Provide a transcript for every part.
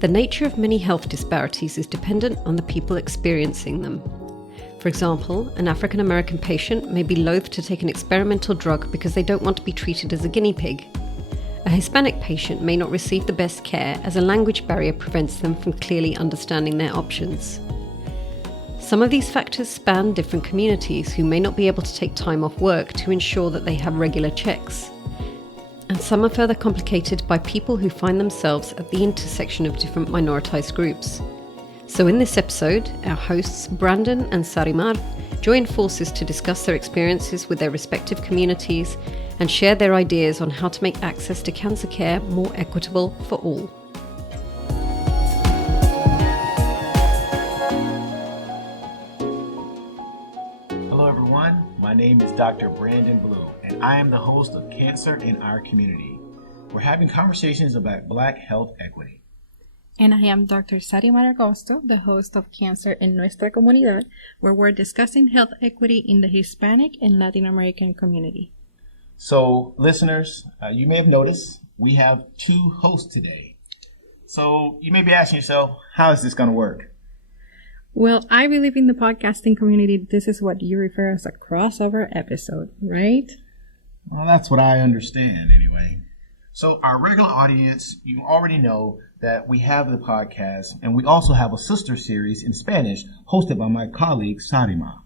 The nature of many health disparities is dependent on the people experiencing them. For example, an African American patient may be loath to take an experimental drug because they don't want to be treated as a guinea pig. A Hispanic patient may not receive the best care as a language barrier prevents them from clearly understanding their options. Some of these factors span different communities who may not be able to take time off work to ensure that they have regular checks. And some are further complicated by people who find themselves at the intersection of different minoritized groups. So in this episode, our hosts Brandon and Sarimar join forces to discuss their experiences with their respective communities and share their ideas on how to make access to cancer care more equitable for all. Hello everyone, my name is Dr. Brandon Blue, and I am the host of Cáncer in Our Community. We're having conversations about Black health equity. And I am Dr. Sarimar Agosto, the host of Cáncer en nuestra, Comunidad, where we're discussing health equity in the Hispanic and Latin American community. So, listeners, you may have noticed we have two hosts today. So, you may be asking yourself, how is this going to work? Well, I believe in the podcasting community, this is what you refer as a crossover episode, right? Well, that's what I understand anyway. So, our regular audience, you already know that we have the podcast, and we also have a sister series in Spanish hosted by my colleague, Sarimar.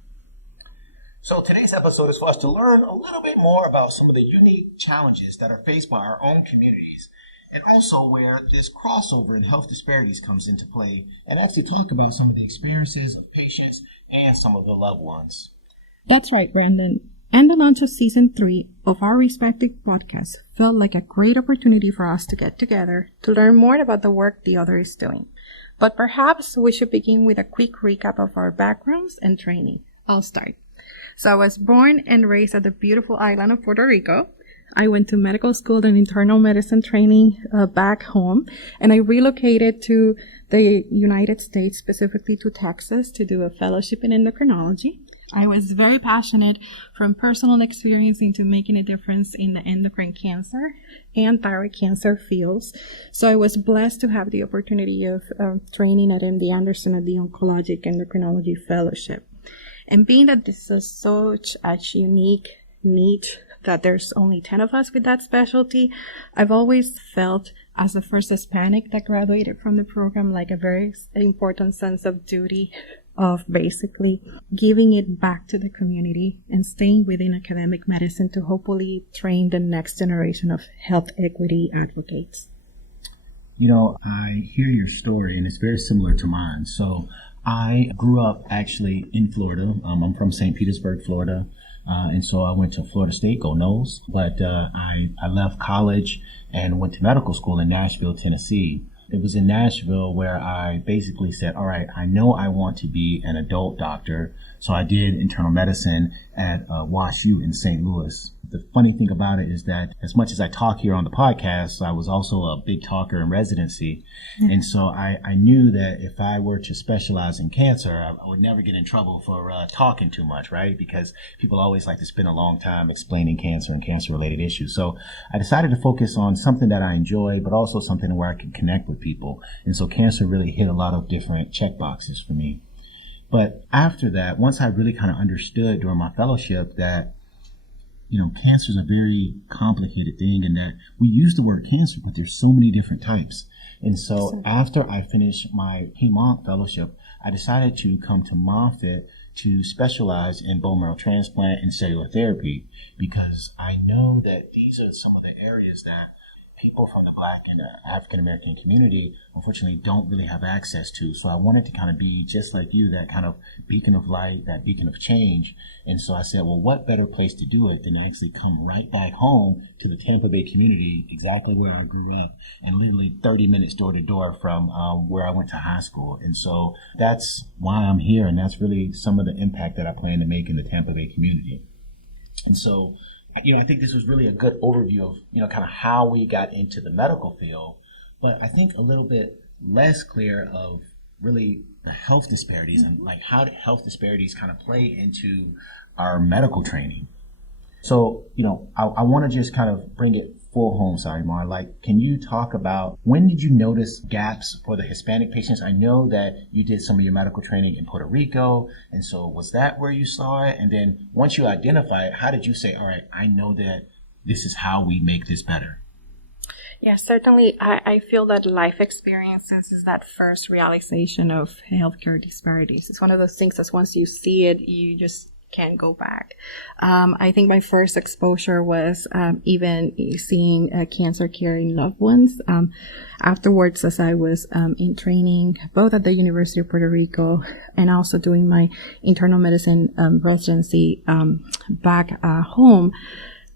So today's episode is for us to learn a little bit more about some of the unique challenges that are faced by our own communities, and also where this crossover in health disparities comes into play, and actually talk about some of the experiences of patients and some of the loved ones. That's right, Brandon. And the launch of Season 3 of our respective podcasts felt like a great opportunity for us to get together to learn more about the work the other is doing. But perhaps we should begin with a quick recap of our backgrounds and training. I'll start. So I was born and raised at the beautiful island of Puerto Rico. I went to medical school and internal medicine training back home, and I relocated to the United States, specifically to Texas, to do a fellowship in endocrinology. I was very passionate from personal experience into making a difference in the endocrine cancer and thyroid cancer fields. So I was blessed to have the opportunity of training at MD Anderson at the Oncologic Endocrinology Fellowship. And being that this is such a unique niche that there's only 10 of us with that specialty, I've always felt as the first Hispanic that graduated from the program like a very important sense of duty of basically giving it back to the community and staying within academic medicine to hopefully train the next generation of health equity advocates. You know, I hear your story and it's very similar to mine. So I grew up actually in Florida. I'm from St. Petersburg, Florida. And so I went to Florida State, go Noles. But I left college and went to medical school in Nashville, Tennessee. It was in Nashville where I basically said, all right, I know I want to be an adult doctor. So I did internal medicine at WashU in St. Louis. The funny thing about it is that as much as I talk here on the podcast, I was also a big talker in residency. Mm-hmm. And so I knew that if I were to specialize in cancer, I would never get in trouble for talking too much, right? Because people always like to spend a long time explaining cancer and cancer-related issues. So I decided to focus on something that I enjoy, but also something where I can connect with people. And so cancer really hit a lot of different check boxes for me. But after that, once I really kind of understood during my fellowship that, you know, cancer is a very complicated thing and that we use the word cancer, but there's so many different types. And so after I finished my hem-onc fellowship, I decided to come to Moffitt to specialize in bone marrow transplant and cellular therapy because I know that these are some of the areas that people from the Black and African American community unfortunately don't really have access to. So I wanted to kind of be just like you, that kind of beacon of light, that beacon of change. And so I said, well, what better place to do it than to actually come right back home to the Tampa Bay community, exactly where I grew up, and literally 30 minutes door to door from where I went to high school. And so that's why I'm here, and that's really some of the impact that I plan to make in the Tampa Bay community. And so I think this was really a good overview of, kind of how we got into the medical field, but I think a little bit less clear of really the health disparities and like how do health disparities kind of play into our medical training. So, I want to just kind of bring it full home, Sarimar. Like, can you talk about when did you notice gaps for the Hispanic patients? I know that you did some of your medical training in Puerto Rico, and so was that where you saw it? And then once you identify it, how did you say, all right, I know that this is how we make this better? Yeah, certainly. I feel that life experiences is that first realization of healthcare disparities. It's one of those things that once you see it, you just can't go back. I think my first exposure was even seeing cancer care in loved ones. Afterwards, as I was in training, both at the University of Puerto Rico and also doing my internal medicine residency back home,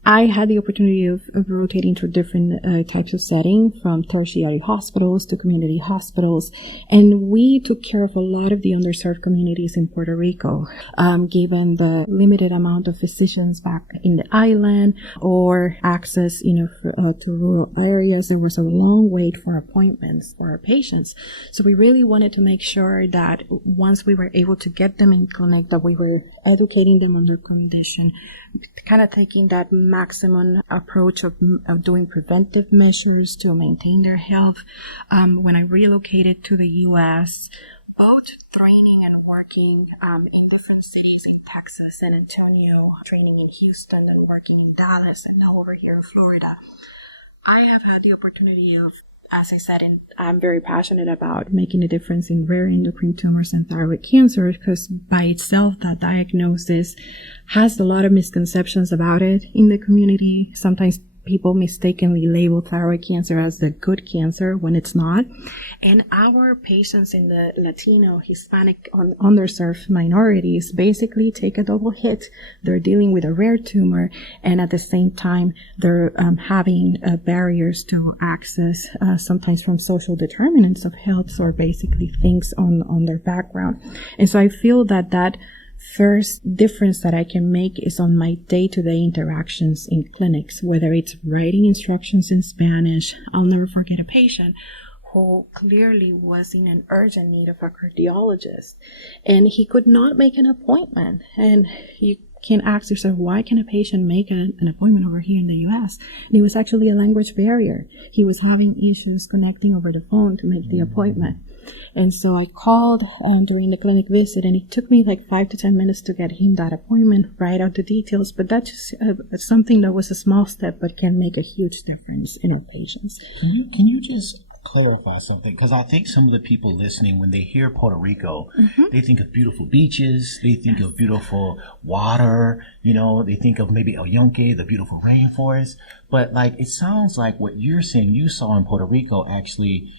I had the opportunity of rotating through different types of setting, from tertiary hospitals to community hospitals. And we took care of a lot of the underserved communities in Puerto Rico, given the limited amount of physicians back in the island or access, to rural areas. There was a long wait for appointments for our patients. So we really wanted to make sure that once we were able to get them in clinic, that we were educating them on their condition, kind of taking that maximum approach of doing preventive measures to maintain their health. When I relocated to the U.S., both training and working in different cities in Texas, San Antonio, training in Houston and working in Dallas, and now over here in Florida, I have had the opportunity of, as I said, and I'm very passionate about making a difference in rare endocrine tumors and thyroid cancer, because by itself, that diagnosis has a lot of misconceptions about it in the community. Sometimes people mistakenly label thyroid cancer as the good cancer when it's not. And our patients in the Latino, Hispanic, underserved minorities basically take a double hit. They're dealing with a rare tumor, and at the same time, they're having barriers to access, sometimes from social determinants of health, or basically things on their background. And so I feel that first difference that I can make is on my day-to-day interactions in clinics, whether it's writing instructions in Spanish. I'll never forget a patient who clearly was in an urgent need of a cardiologist, and he could not make an appointment. And you can ask yourself, why can a patient make an appointment over here in the U.S.? And it was actually a language barrier. He was having issues connecting over the phone to make the appointment. And so I called during the clinic visit, and it took me like 5 to 10 minutes to get him that appointment, write out the details. But that's just something that was a small step, but can make a huge difference in our patients. Can you just clarify something? Because I think some of the people listening, when they hear Puerto Rico, they think of beautiful beaches, they think of beautiful water, they think of maybe El Yunque, the beautiful rainforest. But it sounds like what you're saying you saw in Puerto Rico, actually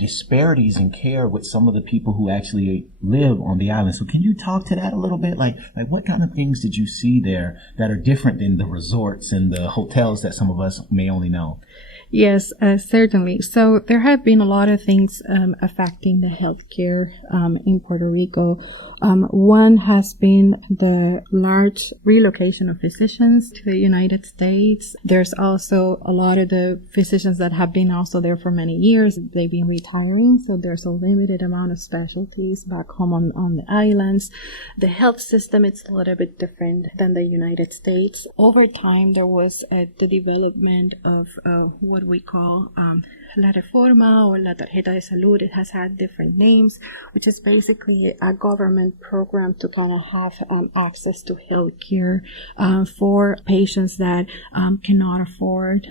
disparities in care with some of the people who actually live on the island. So can you talk to that a little bit? Like what kind of things did you see there that are different than the resorts and the hotels that some of us may only know? Yes, certainly. So there have been a lot of things affecting the healthcare in Puerto Rico. One has been the large relocation of physicians to the United States. There's also a lot of the physicians that have been also there for many years. They've been retiring, so there's a limited amount of specialties back home on the islands. The health system, it's a little bit different than the United States. Over time, there was the development of what we call La Reforma or La Tarjeta de Salud. It has had different names, which is basically a government program to kind of have access to health care for patients that cannot afford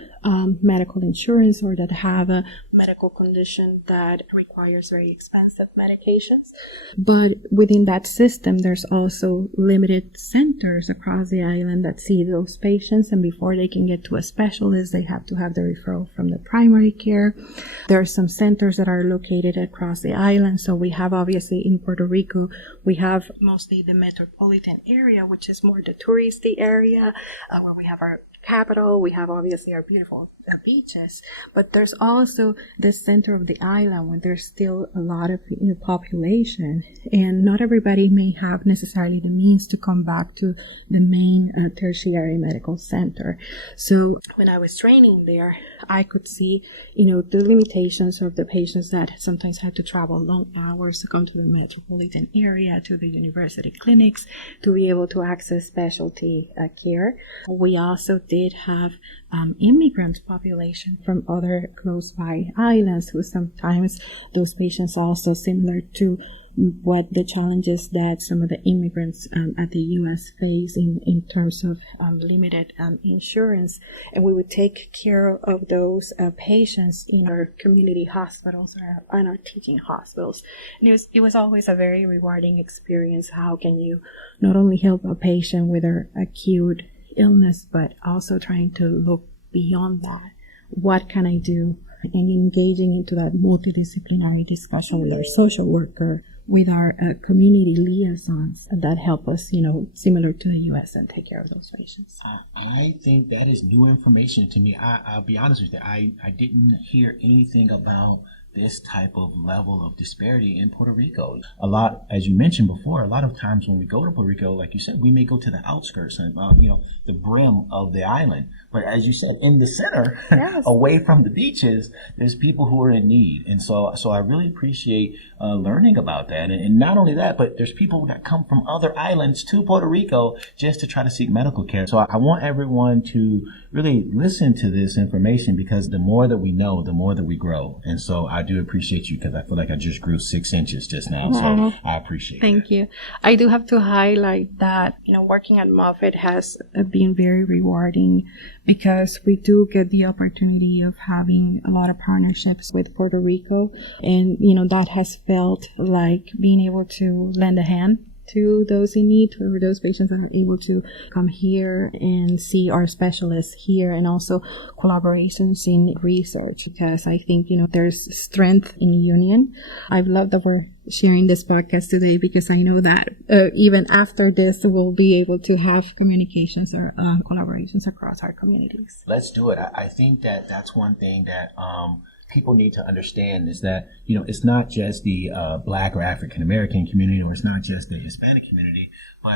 medical insurance, or that have a medical condition that requires very expensive medications. But within that system, there's also limited centers across the island that see those patients, and before they can get to a specialist, they have to have the referral from the primary care. There are some centers that are located across the island. So we have, obviously, in Puerto Rico, we have mostly the metropolitan area, which is more the touristy area, where we have our capital. We have, obviously, our beautiful beaches, but there's also the center of the island where there's still a lot of population, and not everybody may have necessarily the means to come back to the main tertiary medical center. So when I was training there, I could see, the limitations of the patients that sometimes had to travel long hours to come to the metropolitan area, to the university clinics, to be able to access specialty care. We also did have immigrant population from other close by islands, who sometimes those patients also similar to what the challenges that some of the immigrants at the U.S. face in terms of limited insurance. And we would take care of those patients in our community hospitals or in our teaching hospitals. And it was always a very rewarding experience. How can you not only help a patient with their acute illness, but also trying to look beyond that? What can I do? And engaging into that multidisciplinary discussion with our social worker, with our community liaisons that help us, similar to the U.S. and take care of those patients. I think that is new information to me. I'll be honest with you. I didn't hear anything about this type of level of disparity in Puerto Rico. A lot, as you mentioned before, a lot of times when we go to Puerto Rico, like you said, we may go to the outskirts and, the brim of the island. But as you said, in the center, yes, away from the beaches, there's people who are in need. And so I really appreciate learning about that. And not only that, but there's people that come from other islands to Puerto Rico just to try to seek medical care. So I want everyone to really listen to this information, because the more that we know, the more that we grow. And so I do appreciate you, because I feel like I just grew 6 inches just now. So I appreciate it. Thank you. I do have to highlight that, working at Moffitt has been very rewarding, because we do get the opportunity of having a lot of partnerships with Puerto Rico. And, that has felt like being able to lend a hand to those in need, or those patients that are able to come here and see our specialists here, and also collaborations in research, because I think, there's strength in union. I've loved that we're sharing this podcast today, because I know that even after this, we'll be able to have communications or collaborations across our communities. Let's do it. I think that that's one thing that people need to understand, is that, it's not just the Black or African American community, or it's not just the Hispanic community, but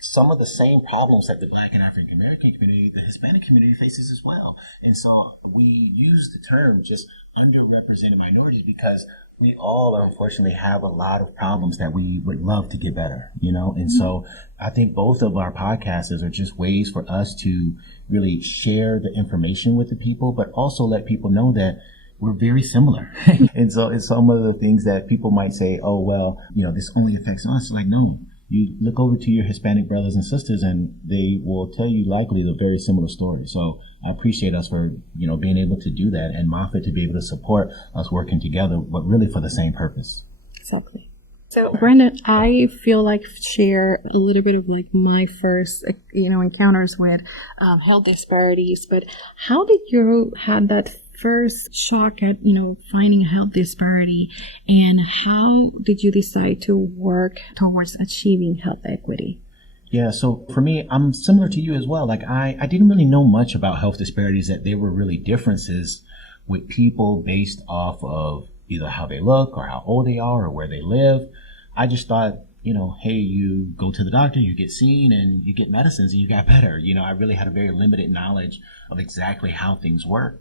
some of the same problems that the Black and African American community, the Hispanic community faces as well. And so we use the term just underrepresented minorities, because we all unfortunately have a lot of problems that we would love to get better, And so I think both of our podcasts are just ways for us to really share the information with the people, but also let people know that we're very similar. And so it's some of the things that people might say, oh, well, this only affects us. Like, no, you look over to your Hispanic brothers and sisters, and they will tell you likely the very similar story. So I appreciate us for, being able to do that, and Moffitt to be able to support us working together, but really for the same purpose. Exactly. So, Brandon, I feel like share a little bit of my first, encounters with health disparities, but how did you have that first shock at, finding a health disparity, and how did you decide to work towards achieving health equity? Yeah, so for me, I'm similar to you as well. Like I didn't really know much about health disparities, that there were really differences with people based off of either how they look or how old they are or where they live. I just thought, hey, you go to the doctor, you get seen, and you get medicines and you got better. I really had a very limited knowledge of exactly how things work.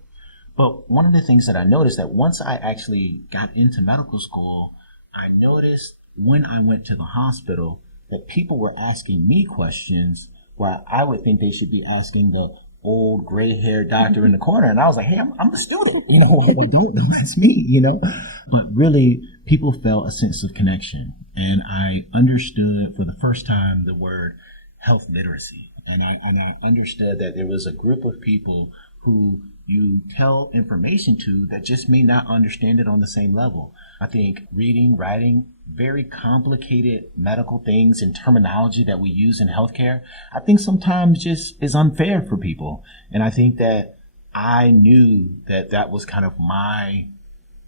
But one of the things that I noticed, that once I actually got into medical school, I noticed when I went to the hospital that people were asking me questions where I would think they should be asking the old gray-haired doctor in the corner. And I was like, hey, I'm a student. Well, don't, that's me, But really, people felt a sense of connection. And I understood for the first time the word health literacy. And I understood that there was a group of people who you tell information to that just may not understand it on the same level. I think reading, writing, very complicated medical things and terminology that we use in healthcare, I think sometimes just is unfair for people. And I think that I knew that that was kind of my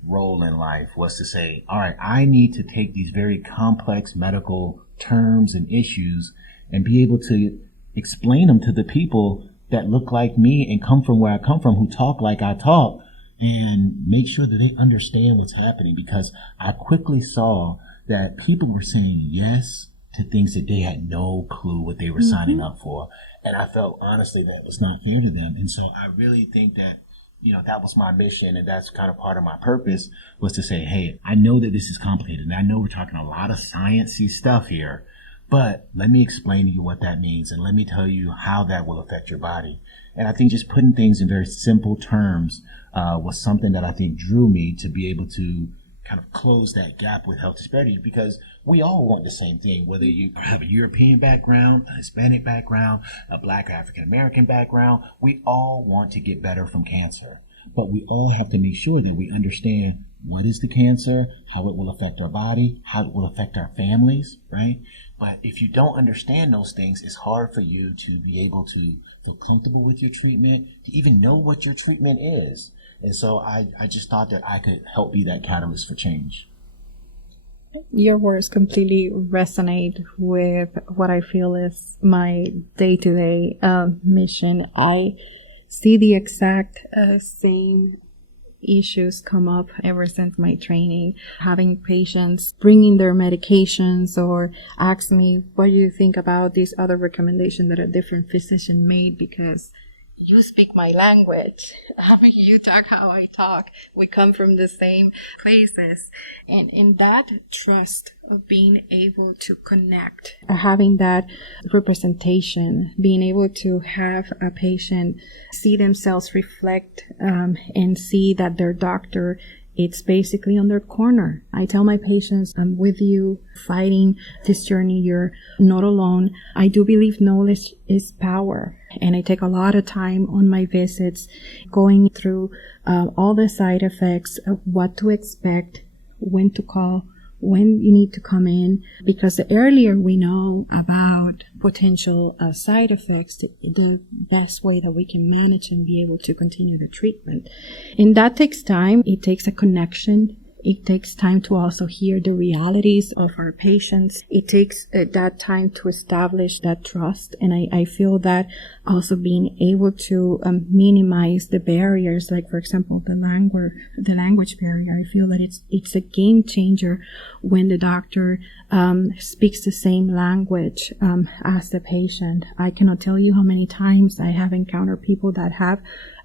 role in life, was to say, all right, I need to take these very complex medical terms and issues and be able to explain them to the people that look like me and come from where I come from, who talk like I talk, and make sure that they understand what's happening. Because I quickly saw that people were saying yes to things that they had no clue what they were signing up for. And I felt honestly that was not fair to them. And so I really think that, that was my mission, and that's kind of part of my purpose, was to say, hey, I know that this is complicated, and I know we're talking a lot of sciencey stuff here, but let me explain to you what that means, and let me tell you how that will affect your body. And I think just putting things in very simple terms was something that I think drew me to be able to kind of close that gap with health disparities, because we all want the same thing, whether you have a European background, a Hispanic background, a Black or African American background. We all want to get better from cancer, but we all have to make sure that we understand what is the cancer, how it will affect our body, how it will affect our families, right? But if you don't understand those things, it's hard for you to be able to feel comfortable with your treatment, to even know what your treatment is. And so I just thought that I could help be that catalyst for change. Your words completely resonate with what I feel is my day-to-day mission. I see the exact same issues come up ever since my training, having patients bringing their medications or ask me, what do you think about these other recommendations that a different physician made, because you speak my language. You talk how I talk. We come from the same places. And in that trust of being able to connect, having that representation, being able to have a patient see themselves reflect and see that their doctor, it's basically on their corner. I tell my patients, I'm with you fighting this journey. You're not alone. I do believe knowledge is power. And I take a lot of time on my visits going through all the side effects of what to expect, when to call, when you need to come in, because the earlier we know about potential side effects, the best way that we can manage and be able to continue the treatment. And that takes time. It takes a connection. It takes time to also hear the realities of our patients. It takes that time to establish that trust. And I feel that also being able to minimize the barriers, like, for example, the language barrier. I feel that it's a game changer when the doctor speaks the same language as the patient. I cannot tell you how many times I have encountered people that have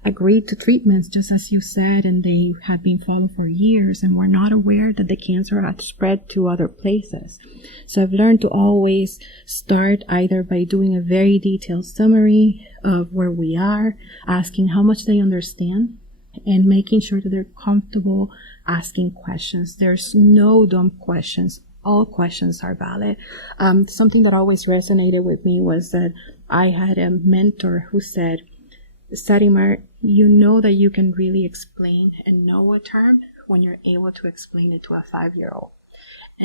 agreed to treatments, just as you said, and they had been followed for years and were not aware that the cancer had spread to other places. So I've learned to always start either by doing a very detailed summary of where we are, asking how much they understand, and making sure that they're comfortable asking questions. There's no dumb questions. All questions are valid. Something that always resonated with me was that I had a mentor who said, Sarimar, you know that you can really explain and know a term when you're able to explain it to a 5-year-old.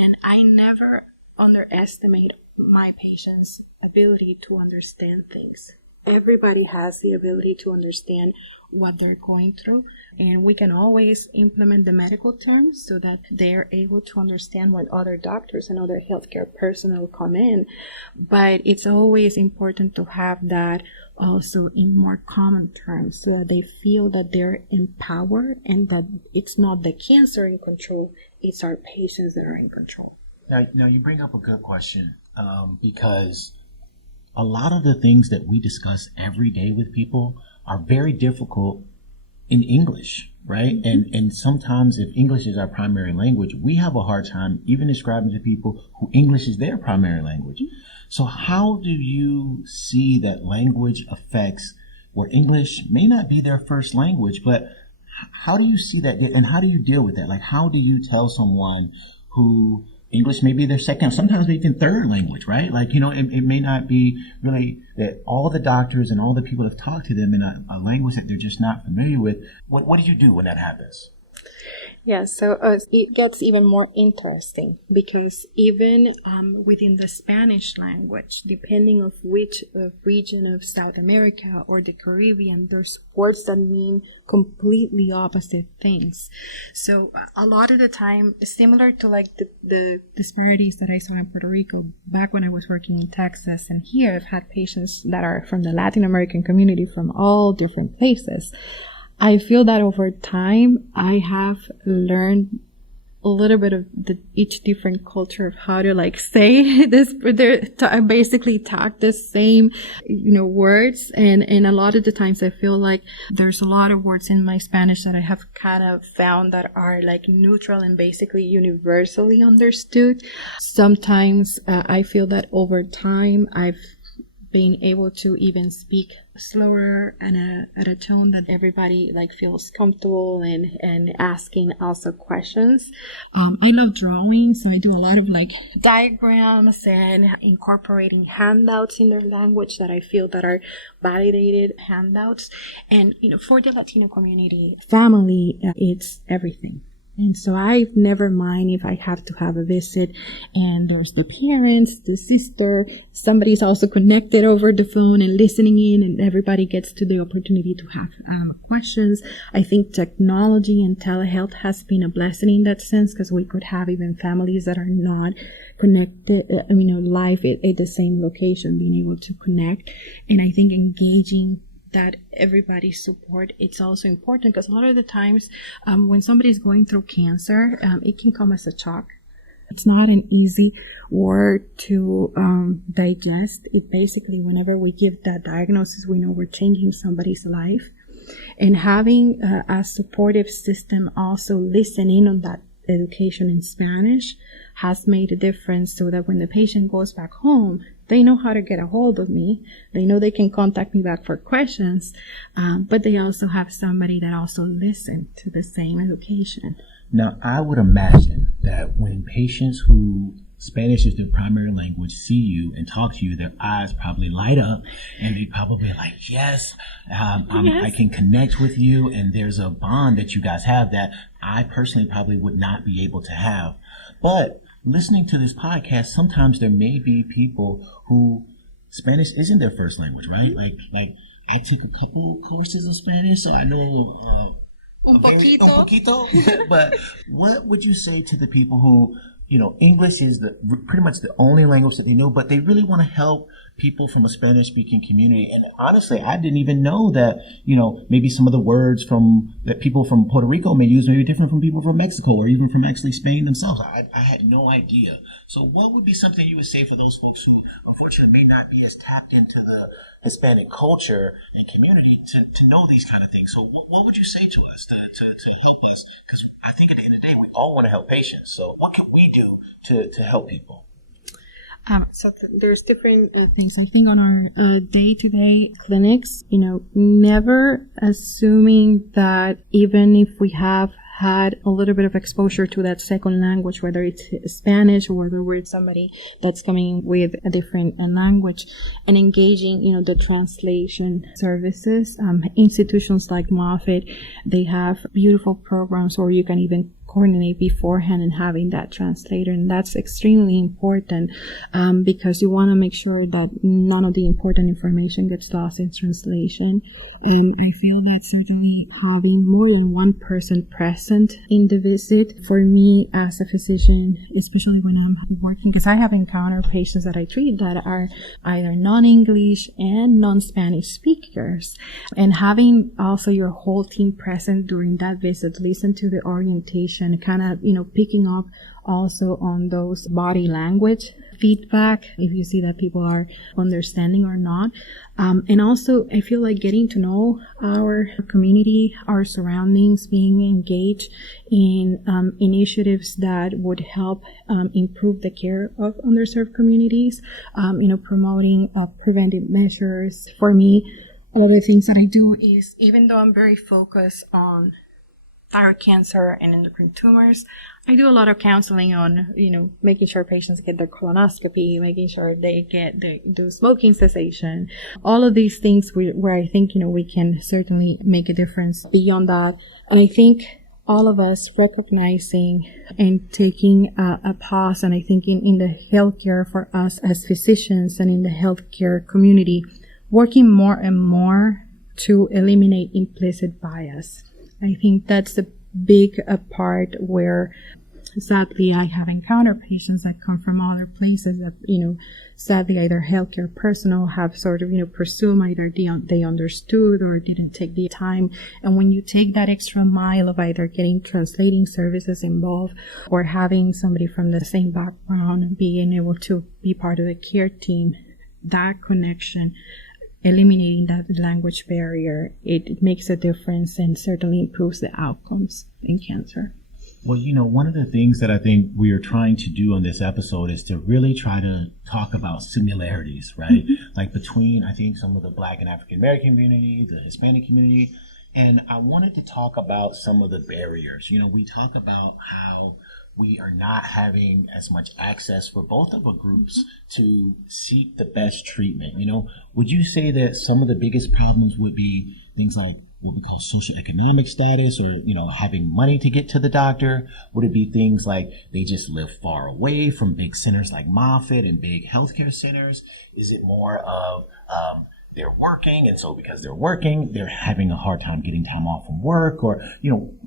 And I never underestimate my patient's ability to understand things. Everybody has the ability to understand what they're going through, and we can always implement the medical terms so that they're able to understand when other doctors and other healthcare personnel come in. But it's always important to have that also in more common terms so that they feel that they're empowered and that it's not the cancer in control, it's our patients that are in control. Now you bring up a good question because a lot of the things that we discuss every day with people are very difficult in English, right? Mm-hmm. And sometimes if English is our primary language, we have a hard time even describing to people who English is their primary language. Mm-hmm. So how do you see that language affects where English may not be their first language, but how do you see that and how do you deal with that? Like, how do you tell someone who English may be their second, sometimes even third language, right? Like, it may not be really that all the doctors and all the people have talked to them in a language that they're just not familiar with. What do you do when that happens? Yeah, so it gets even more interesting because even within the Spanish language, depending of which region of South America or the Caribbean, there's words that mean completely opposite things. So a lot of the time, similar to like the disparities that I saw in Puerto Rico back when I was working in Texas, and here I've had patients that are from the Latin American community from all different places. I feel that over time, I have learned a little bit of each different culture of how to like say this. I basically talk the same, words. And a lot of the times I feel like there's a lot of words in my Spanish that I have kind of found that are like neutral and basically universally understood. Sometimes I feel that over time I've being able to even speak slower and at a tone that everybody like feels comfortable and asking also questions. I love drawing, so I do a lot of like diagrams and incorporating handouts in their language that I feel that are validated handouts. And, for the Latino community, family, it's everything. And so I never mind if I have to have a visit and there's the parents, the sister, somebody's also connected over the phone and listening in, and everybody gets to the opportunity to have questions. I think technology and telehealth has been a blessing in that sense, because we could have even families that are not connected, live at the same location, being able to connect. And I think engaging that everybody's support, it's also important, because a lot of the times when somebody's going through cancer, it can come as a shock. It's not an easy word to digest. It basically, whenever we give that diagnosis, we know we're changing somebody's life. And having a supportive system also listening on that education in Spanish has made a difference, so that when the patient goes back home, they know how to get a hold of me. They know they can contact me back for questions, but they also have somebody that also listens to the same education. Now, I would imagine that when patients who Spanish is their primary language see you and talk to you, their eyes probably light up, and they probably are like, yes, I can connect with you, and there's a bond that you guys have that I personally probably would not be able to have. But listening to this podcast, sometimes there may be people who Spanish isn't their first language, right? Mm-hmm. Like I took a couple courses of Spanish, so I know un poquito. But what would you say to the people who, English is pretty much the only language that they know, but they really want to help people from a Spanish-speaking community? And honestly, I didn't even know that, maybe some of the words that people from Puerto Rico may use may be different from people from Mexico, or even from actually Spain themselves. I had no idea. So what would be something you would say for those folks who unfortunately may not be as tapped into the Hispanic culture and community to know these kind of things? So what would you say to us to help us? Because I think at the end of the day, we all want to help patients. So what can we do to help people? There's different things. I think on our day-to-day clinics, never assuming that even if we have had a little bit of exposure to that second language, whether it's Spanish or whether we're somebody that's coming with a different language, and engaging, the translation services. Institutions like Moffitt, they have beautiful programs where you can even coordinate beforehand and having that translator, and that's extremely important because you want to make sure that none of the important information gets lost in translation. And I feel that certainly having more than one person present in the visit, for me as a physician, especially when I'm working, because I have encountered patients that I treat that are either non-English and non-Spanish speakers, and having also your whole team present during that visit, listen to the orientation, kind of, picking up also on those body language feedback, if you see that people are understanding or not. And also, I feel like getting to know our community, our surroundings, being engaged in initiatives that would help improve the care of underserved communities, promoting preventive measures. For me, a lot of the things that I do is, even though I'm very focused on thyroid cancer and endocrine tumors, I do a lot of counseling on, making sure patients get their colonoscopy, making sure they do smoking cessation, all of these things where I think, we can certainly make a difference beyond that. And I think all of us recognizing and taking a pause, and I think in the healthcare for us as physicians and in the healthcare community, working more and more to eliminate implicit bias. I think that's the big part where, sadly, I have encountered patients that come from other places that, sadly, either healthcare personnel have sort of, presumed either they understood or didn't take the time. And when you take that extra mile of either getting translating services involved or having somebody from the same background being able to be part of the care team, that connection, eliminating that language barrier, it makes a difference and certainly improves the outcomes in cancer. Well, one of the things that I think we are trying to do on this episode is to really try to talk about similarities, right? Like between, I think, some of the Black and African American community, the Hispanic community. And I wanted to talk about some of the barriers. We talk about how we are not having as much access for both of our groups to seek the best treatment. Would you say that some of the biggest problems would be things like what we call socio-economic status, or, having money to get to the doctor? Would it be things like they just live far away from big centers like Moffitt and big healthcare centers? Is it more of they're working, and so because they're working, they're having a hard time getting time off from work, or,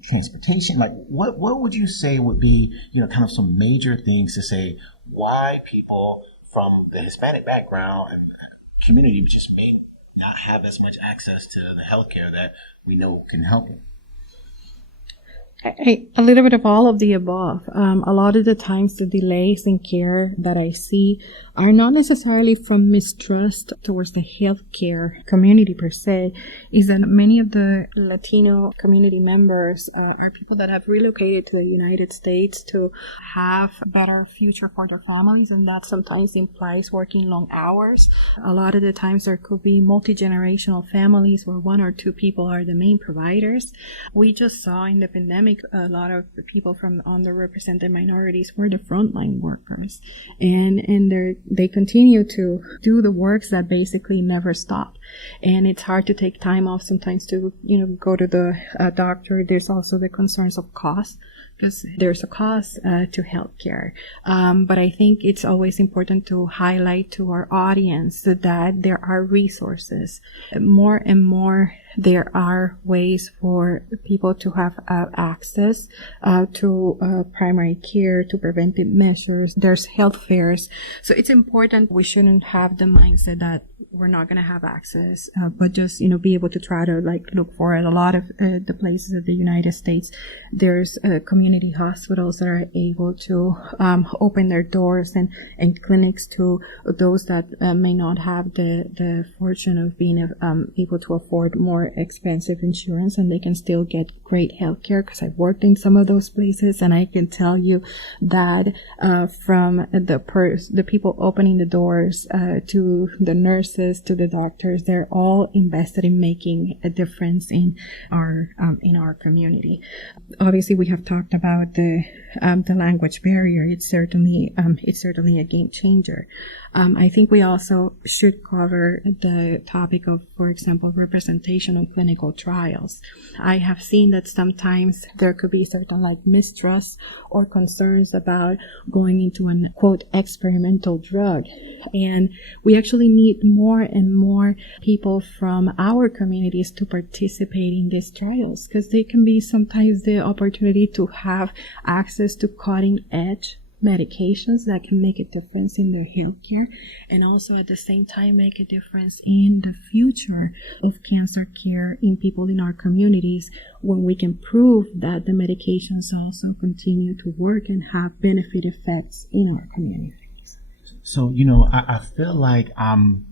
transportation? Like, what would you say would be, kind of some major things to say why people from the Hispanic background community just may not have as much access to the healthcare that we know can help them? A little bit of all of the above. A lot of the times the delays in care that I see are not necessarily from mistrust towards the healthcare community per se. Is that many of the Latino community members are people that have relocated to the United States to have a better future for their families, and that sometimes implies working long hours. A lot of the times there could be multi-generational families where one or two people are the main providers. We just saw in the pandemic a lot of the people from underrepresented minorities were the frontline workers, and they continue to do the works that basically never stop. And it's hard to take time off sometimes to, go to the doctor. There's also the concerns of cost, because there's a cost to healthcare. But I think it's always important to highlight to our audience that there are resources. More and more, there are ways for people to have access to primary care, to preventive measures. There's health fairs. So it's important. We shouldn't have the mindset that we're not going to have access, but just, be able to try to look for it. A lot of the places of the United States, there's community hospitals that are able to open their doors and clinics to those that may not have the fortune of being able to afford more expensive insurance, and they can still get great health care, because I've worked in some of those places, and I can tell you that from the people opening the doors to the nurses to the doctors, they're all invested in making a difference in our community. Obviously, we have talked about the language barrier. It's certainly a game changer. I think we also should cover the topic of, for example, representation on clinical trials. I have seen that sometimes there could be certain mistrust or concerns about going into an quote experimental drug, and we actually need more and more people from our communities to participate in these trials, because they can be sometimes the opportunity to have access to cutting edge medications that can make a difference in their healthcare, and also at the same time make a difference in the future of cancer care in people in our communities, when we can prove that the medications also continue to work and have benefit effects in our communities. So, I feel like I'm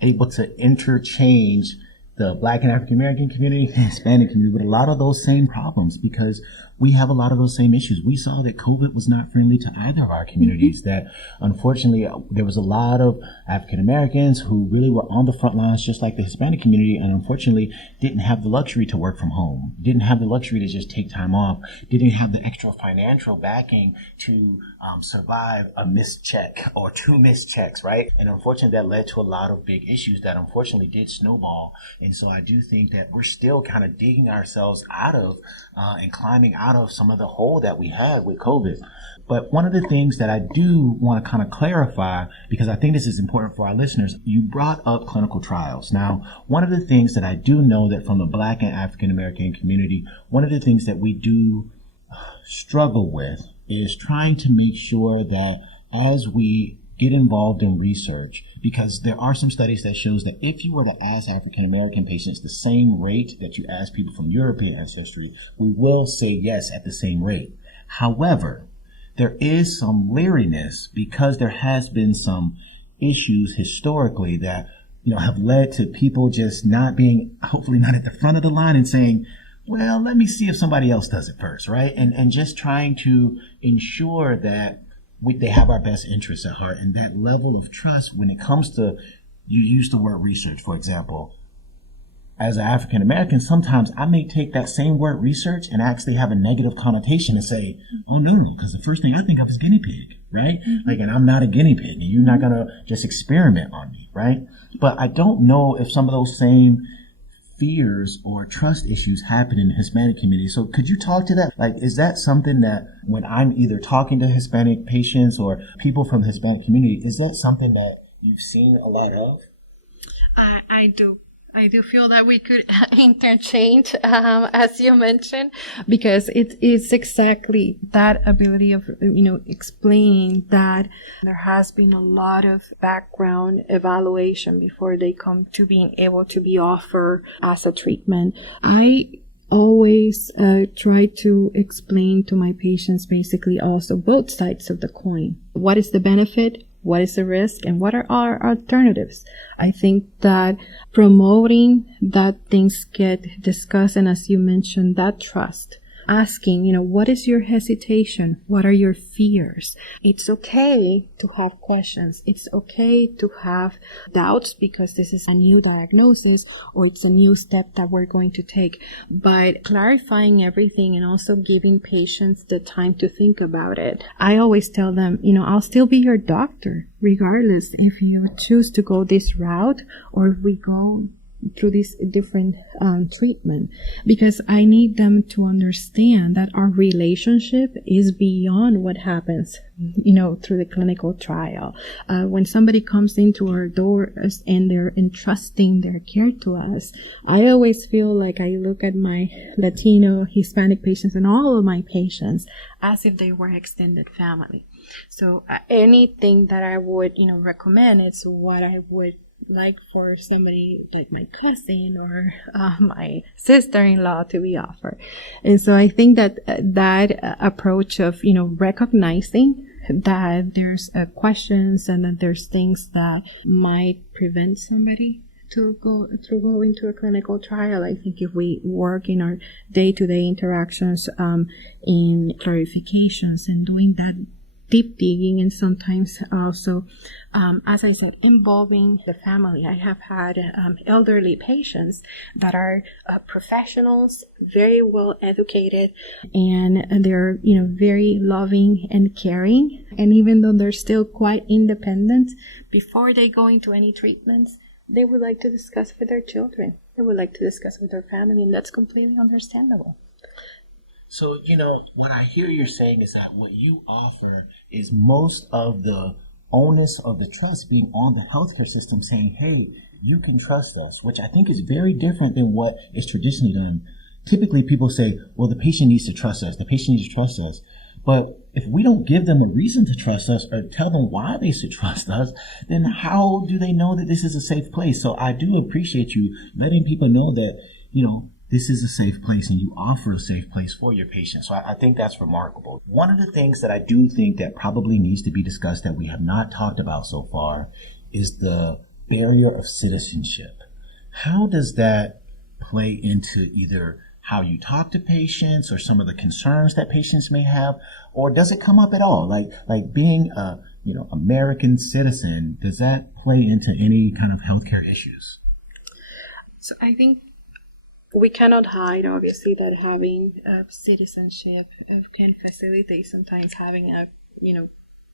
able to interchange the Black and African American community and Hispanic community with a lot of those same problems, because we have a lot of those same issues. We saw that COVID was not friendly to either of our communities, that unfortunately there was a lot of African Americans who really were on the front lines, just like the Hispanic community, and unfortunately didn't have the luxury to work from home, didn't have the luxury to just take time off, didn't have the extra financial backing to survive a missed check or two missed checks, right? And unfortunately that led to a lot of big issues that unfortunately did snowball. And so I do think that we're still kind of digging ourselves out of and climbing out of some of the hole that we had with COVID. But one of the things that I do want to kind of clarify, because I think this is important for our listeners, you brought up clinical trials. Now, one of the things that I do know that from the Black and African American community, one of the things that we do struggle with is trying to make sure that as we get involved in research, because there are some studies that shows that if you were to ask African American patients the same rate that you ask people from European ancestry, we will say yes at the same rate. However, there is some leeriness because there has been some issues historically that, have led to people just not being, hopefully not at the front of the line and saying, well, let me see if somebody else does it first, right? And just trying to ensure that they have our best interests at heart, and that level of trust when it comes to, you use the word research, for example. As an African American, sometimes I may take that same word research and actually have a negative connotation and say, oh, no, because the first thing I think of is guinea pig, right? Like, and I'm not a guinea pig, and you're not going to just experiment on me, right? But I don't know if some of those same fears or trust issues happen in the Hispanic community. So could you talk to that? Like, is that something that when I'm either talking to Hispanic patients or people from the Hispanic community, is that something that you've seen a lot of? I do. I do feel that we could interchange, as you mentioned, because it is exactly that ability of, explaining that there has been a lot of background evaluation before they come to being able to be offered as a treatment. I always try to explain to my patients basically also both sides of the coin. What is the benefit? What is the risk, and what are our alternatives? I think that promoting that things get discussed, and as you mentioned, that trust, asking, what is your hesitation? What are your fears? It's okay to have questions. It's okay to have doubts because this is a new diagnosis or it's a new step that we're going to take. But clarifying everything and also giving patients the time to think about it. I always tell them, I'll still be your doctor regardless if you choose to go this route or if we go through this different treatment, because I need them to understand that our relationship is beyond what happens, through the clinical trial. When somebody comes into our doors and they're entrusting their care to us, I always feel like I look at my Latino, Hispanic patients and all of my patients as if they were extended family. So anything that I would, recommend, it's what I would like for somebody like my cousin or my sister-in-law to be offered. And so I think that that approach of, recognizing that there's questions and that there's things that might prevent somebody to go into a clinical trial. I think if we work in our day-to-day interactions, in clarifications and doing that deep digging, and sometimes also, as I said, involving the family. I have had elderly patients that are professionals, very well educated, and they're, very loving and caring. And even though they're still quite independent, before they go into any treatments, they would like to discuss with their children. They would like to discuss with their family, and that's completely understandable. So, what I hear you're saying is that what you offer is most of the onus of the trust being on the healthcare system saying, hey, you can trust us, which I think is very different than what is traditionally done. Typically, people say, well, the patient needs to trust us. The patient needs to trust us. But if we don't give them a reason to trust us or tell them why they should trust us, then how do they know that this is a safe place? So I do appreciate you letting people know that, this is a safe place and you offer a safe place for your patients. So I think that's remarkable. One of the things that I do think that probably needs to be discussed that we have not talked about so far is the barrier of citizenship. How does that play into either how you talk to patients or some of the concerns that patients may have, or does it come up at all? Like being a, American citizen, does that play into any kind of healthcare issues? So I think we cannot hide, obviously, that having citizenship can facilitate sometimes having a,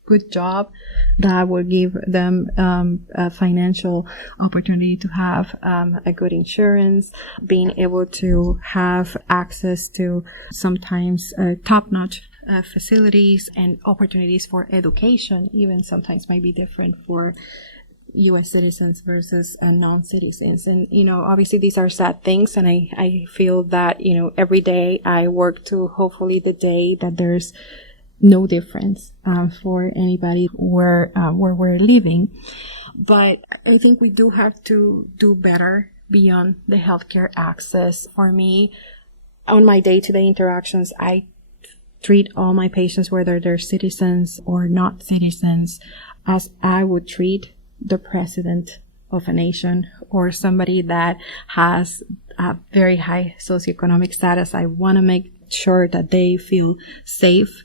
good job that will give them a financial opportunity to have a good insurance, being able to have access to sometimes top-notch facilities and opportunities for education, even sometimes might be different for U.S. citizens versus non-citizens. And, obviously these are sad things. And I feel that, every day I work to hopefully the day that there's no difference for anybody where we're living. But I think we do have to do better beyond the healthcare access. For me, on my day-to-day interactions, I treat all my patients, whether they're citizens or not citizens, as I would treat the president of a nation or somebody that has a very high socioeconomic status. I want to make sure that they feel safe,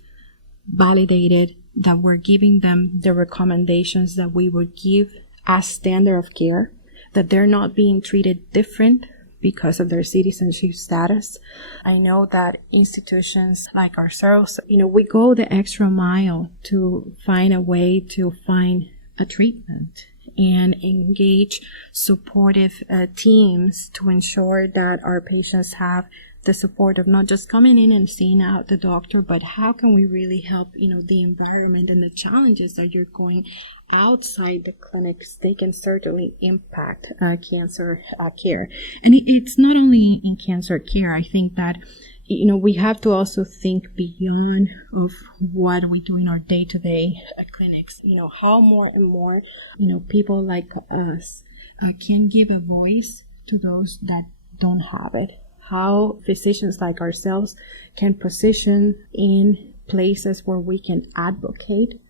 validated, that we're giving them the recommendations that we would give as standard of care, that they're not being treated different because of their citizenship status. I know that institutions like ourselves, we go the extra mile to find a way to find a treatment and engage supportive teams to ensure that our patients have the support of not just coming in and seeing out the doctor, but how can we really help, the environment and the challenges that you're going outside the clinics. They can certainly impact cancer care. And it's not only in cancer care. I think that, we have to also think beyond of what we do in our day-to-day clinics. How more and more, people like us can give a voice to those that don't have it. How physicians like ourselves can position in places where we can advocate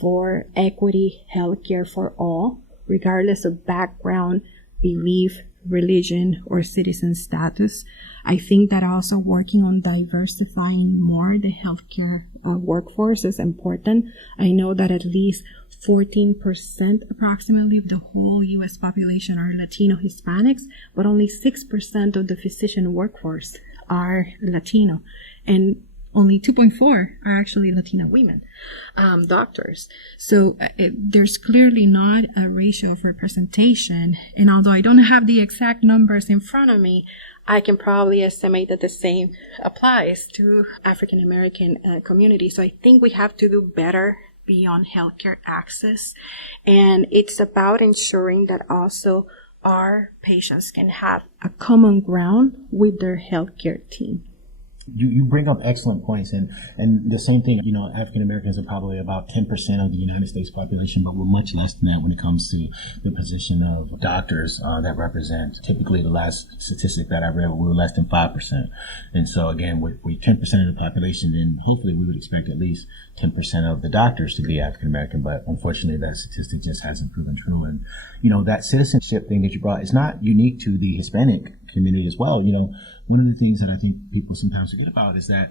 for equity healthcare for all, regardless of background, belief, religion, or citizen status. I think that also working on diversifying more the healthcare workforce is important. I know that at least 14% approximately of the whole U.S. population are Latino Hispanics, but only 6% of the physician workforce are Latino, and only 2.4 are actually Latina women, doctors. So there's clearly not a ratio of representation. And although I don't have the exact numbers in front of me, I can probably estimate that the same applies to African American community. So I think we have to do better beyond healthcare access. And it's about ensuring that also our patients can have a common ground with their healthcare team. You bring up excellent points, and the same thing, African Americans are probably about 10% of the United States population, but we're much less than that when it comes to the position of doctors that represent. Typically, the last statistic that I read, we were less than 5%. And so again, with 10% of the population, then hopefully we would expect at least 10% of the doctors to be African American, but unfortunately that statistic just hasn't proven true. And, that citizenship thing that you brought is not unique to the Hispanic community as well. One of the things that I think people sometimes forget about is that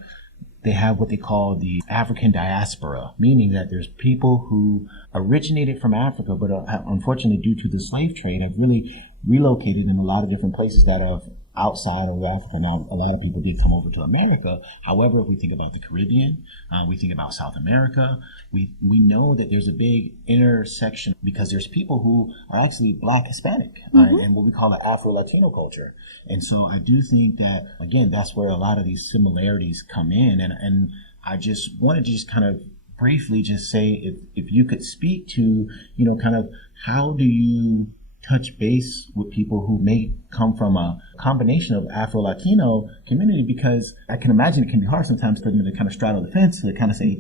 they have what they call the African diaspora, meaning that there's people who originated from Africa, but unfortunately due to the slave trade have really relocated in a lot of different places that have outside of Africa. Now, a lot of people did come over to America. However, if we think about the Caribbean, we think about South America, we know that there's a big intersection because there's people who are actually Black Hispanic and what we call the Afro-Latino culture. And so I do think that, again, that's where a lot of these similarities come in. And I just wanted to just kind of briefly just say if you could speak to, kind of how do you touch base with people who may come from a combination of Afro-Latino community, because I can imagine it can be hard sometimes for them to kind of straddle the fence to kind of say,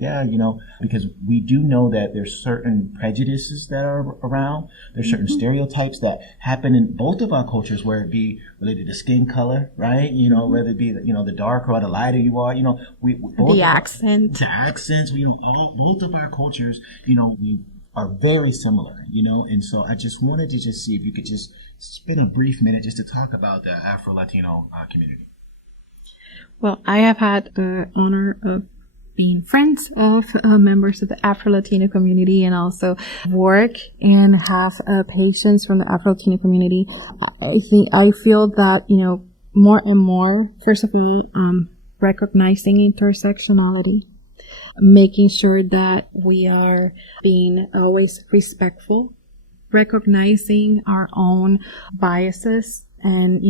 because we do know that there's certain prejudices that are around. There's certain stereotypes that happen in both of our cultures, where it be related to skin color, right? Whether it be, the darker or the lighter you are, we both the accents, both of our cultures, we are very similar, and so I just wanted to just see if you could just spend a brief minute just to talk about the Afro-Latino community. Well, I have had the honor of being friends of members of the Afro-Latino community and also work and have patients from the Afro-Latino community. I feel that, more and more, first of all, recognizing intersectionality, making sure that we are being always respectful, recognizing our own biases and,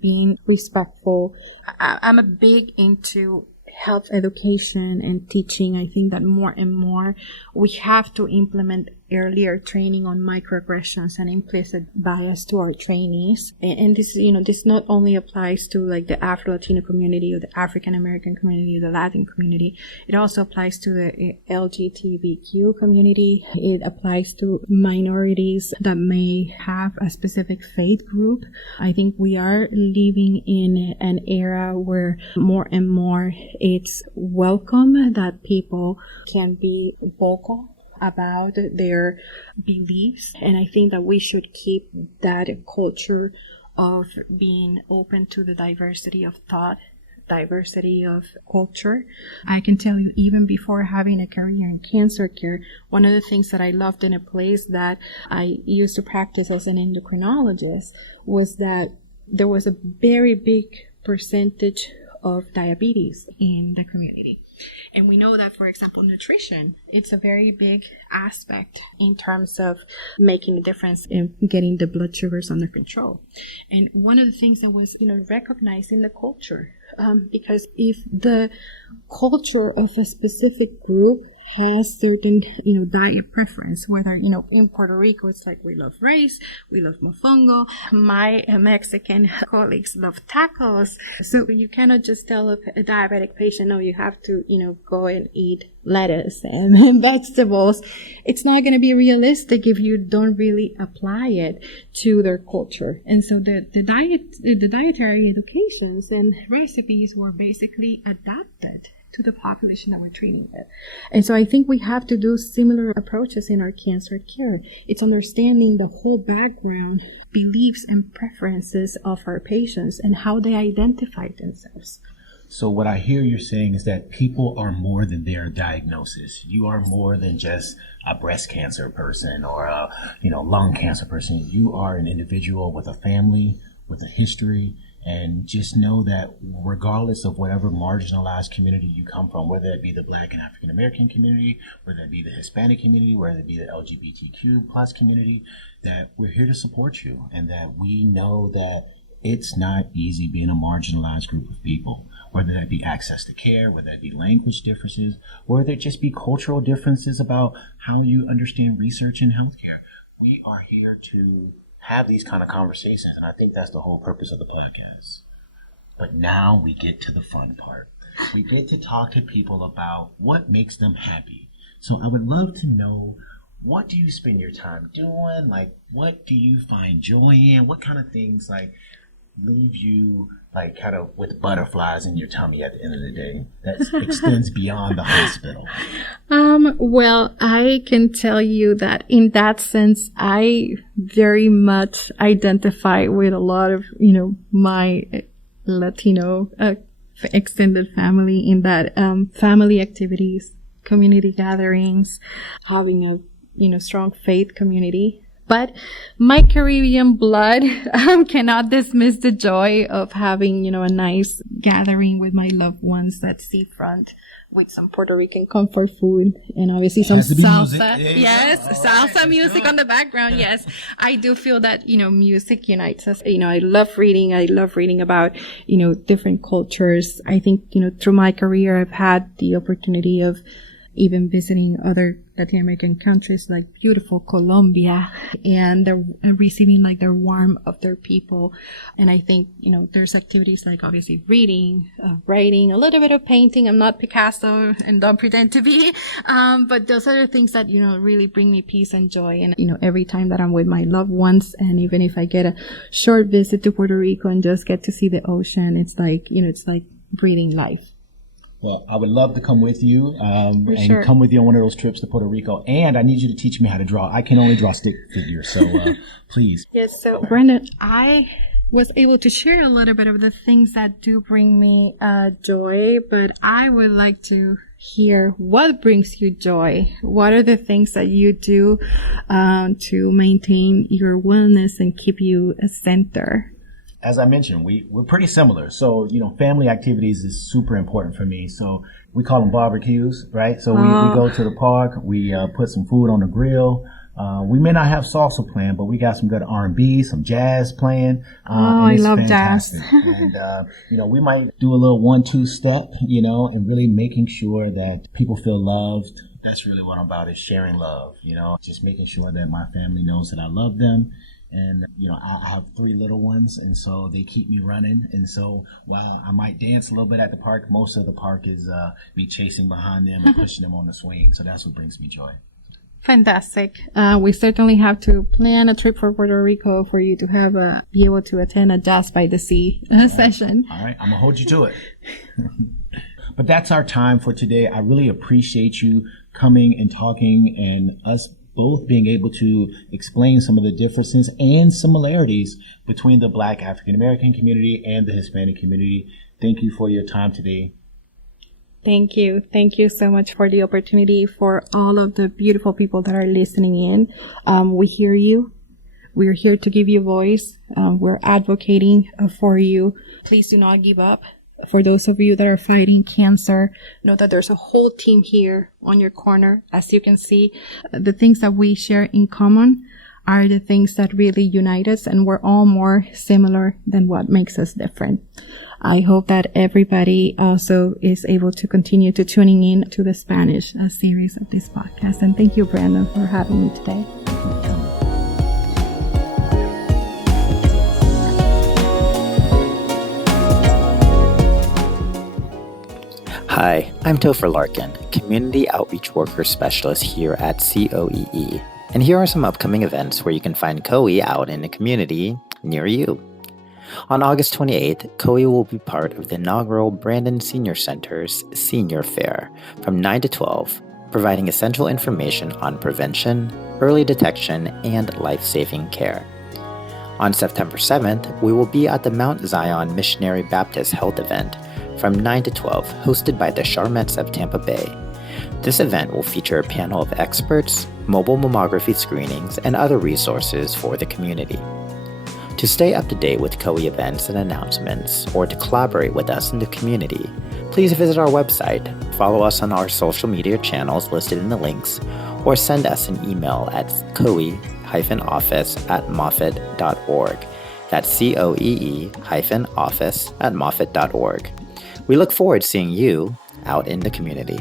being respectful. I'm a big into health education and teaching. I think that more and more we have to implement earlier training on microaggressions and implicit bias to our trainees. And this, this not only applies to like the Afro-Latino community or the African American community or the Latin community. It also applies to the LGBTQ community. It applies to minorities that may have a specific faith group. I think we are living in an era where more and more it's welcome that people can be vocal about their beliefs. And I think that we should keep that culture of being open to the diversity of thought, diversity of culture. I can tell you, even before having a career in cancer care, one of the things that I loved in a place that I used to practice as an endocrinologist was that there was a very big percentage of diabetes in the community. And we know that, for example, nutrition, it's a very big aspect in terms of making a difference in getting the blood sugars under control. And one of the things that was, recognizing the culture, because if the culture of a specific group has certain, diet preference, whether, in Puerto Rico, it's like we love rice, we love mofongo. My Mexican colleagues love tacos. So you cannot just tell a diabetic patient, no, you have to, go and eat lettuce and vegetables. It's not going to be realistic if you don't really apply it to their culture. And so the dietary educations and recipes were basically adapted to the population that we're treating with. And so I think we have to do similar approaches in our cancer care. It's understanding the whole background, beliefs and preferences of our patients and how they identify themselves. So what I hear you're saying is that people are more than their diagnosis. You are more than just a breast cancer person or a, lung cancer person. You are an individual with a family, with a history. And just know that regardless of whatever marginalized community you come from, whether it be the Black and African American community, whether it be the Hispanic community, whether it be the LGBTQ plus community, that we're here to support you and that we know that it's not easy being a marginalized group of people, whether that be access to care, whether it be language differences, or whether it just be cultural differences about how you understand research in healthcare. We are here to have these kind of conversations, and I think that's the whole purpose of the podcast. But now we get to the fun part. We get to talk to people about what makes them happy. So I would love to know, what do you spend your time doing? Like, what do you find joy in? What kind of things leave you kind of with butterflies in your tummy at the end of the day that extends beyond the hospital? Well, I can tell you that in that sense, I very much identify with a lot of, my Latino extended family in that family activities, community gatherings, having a, strong faith community. But my Caribbean blood cannot dismiss the joy of having, a nice gathering with my loved ones at seafront with some Puerto Rican comfort food and obviously some salsa. Yes, salsa music on the background. Yes, I do feel that, music unites us. I love reading. I love reading about, different cultures. I think, through my career, I've had the opportunity of even visiting other Latin American countries like beautiful Colombia and receiving the warmth of their people. And I think, there's activities like obviously reading, writing, a little bit of painting. I'm not Picasso and don't pretend to be. But those are the things that, really bring me peace and joy. And, every time that I'm with my loved ones, and even if I get a short visit to Puerto Rico and just get to see the ocean, it's like, it's like breathing life. Well, I would love to come with you and sure. come with you on one of those trips to Puerto Rico. And I need you to teach me how to draw. I can only draw stick figures, so please. Yes, so Brendan, I was able to share a little bit of the things that do bring me joy, but I would like to hear what brings you joy. What are the things that you do to maintain your wellness and keep you a center? As I mentioned, we're pretty similar. So, family activities is super important for me. So we call them barbecues, right? So we go to the park, we put some food on the grill. We may not have salsa playing, but we got some good R&B, some jazz playing. I love fantastic. Jazz. And, we might do a little 1-2 step, and really making sure that people feel loved. That's really what I'm about, is sharing love, just making sure that my family knows that I love them. And, I have 3 little ones, and so they keep me running. And so while I might dance a little bit at the park, most of the park is me chasing behind them and pushing them on the swing. So that's what brings me joy. Fantastic. We certainly have to plan a trip for Puerto Rico for you to be able to attend a Jazz by the Sea session. All right. I'm going to hold you to it. But that's our time for today. I really appreciate you coming and talking and us both being able to explain some of the differences and similarities between the Black African American community and the Hispanic community. Thank you for your time today. Thank you. Thank you so much for the opportunity, for all of the beautiful people that are listening in. We hear you. We're here to give you voice. We're advocating for you. Please do not give up. For those of you that are fighting cancer, know that there's a whole team here on your corner. As you can see, the things that we share in common are the things that really unite us, and we're all more similar than what makes us different. I hope that everybody also is able to continue to tuning in to the Spanish series of this podcast. And thank you, Brandon, for having me today. Hi, I'm Topher Larkin, Community Outreach Worker Specialist here at COEE. And here are some upcoming events where you can find COE out in the community near you. On August 28th, COE will be part of the inaugural Brandon Senior Center's Senior Fair from 9 to 12, providing essential information on prevention, early detection, and life-saving care. On September 7th, we will be at the Mount Zion Missionary Baptist Health Event from 9 to 12, hosted by the Charmettes of Tampa Bay. This event will feature a panel of experts, mobile mammography screenings, and other resources for the community. To stay up to date with COE events and announcements, or to collaborate with us in the community, please visit our website, follow us on our social media channels listed in the links, or send us an email at coe-office@moffett.org. That's COEE-office@moffett.org. We look forward to seeing you out in the community.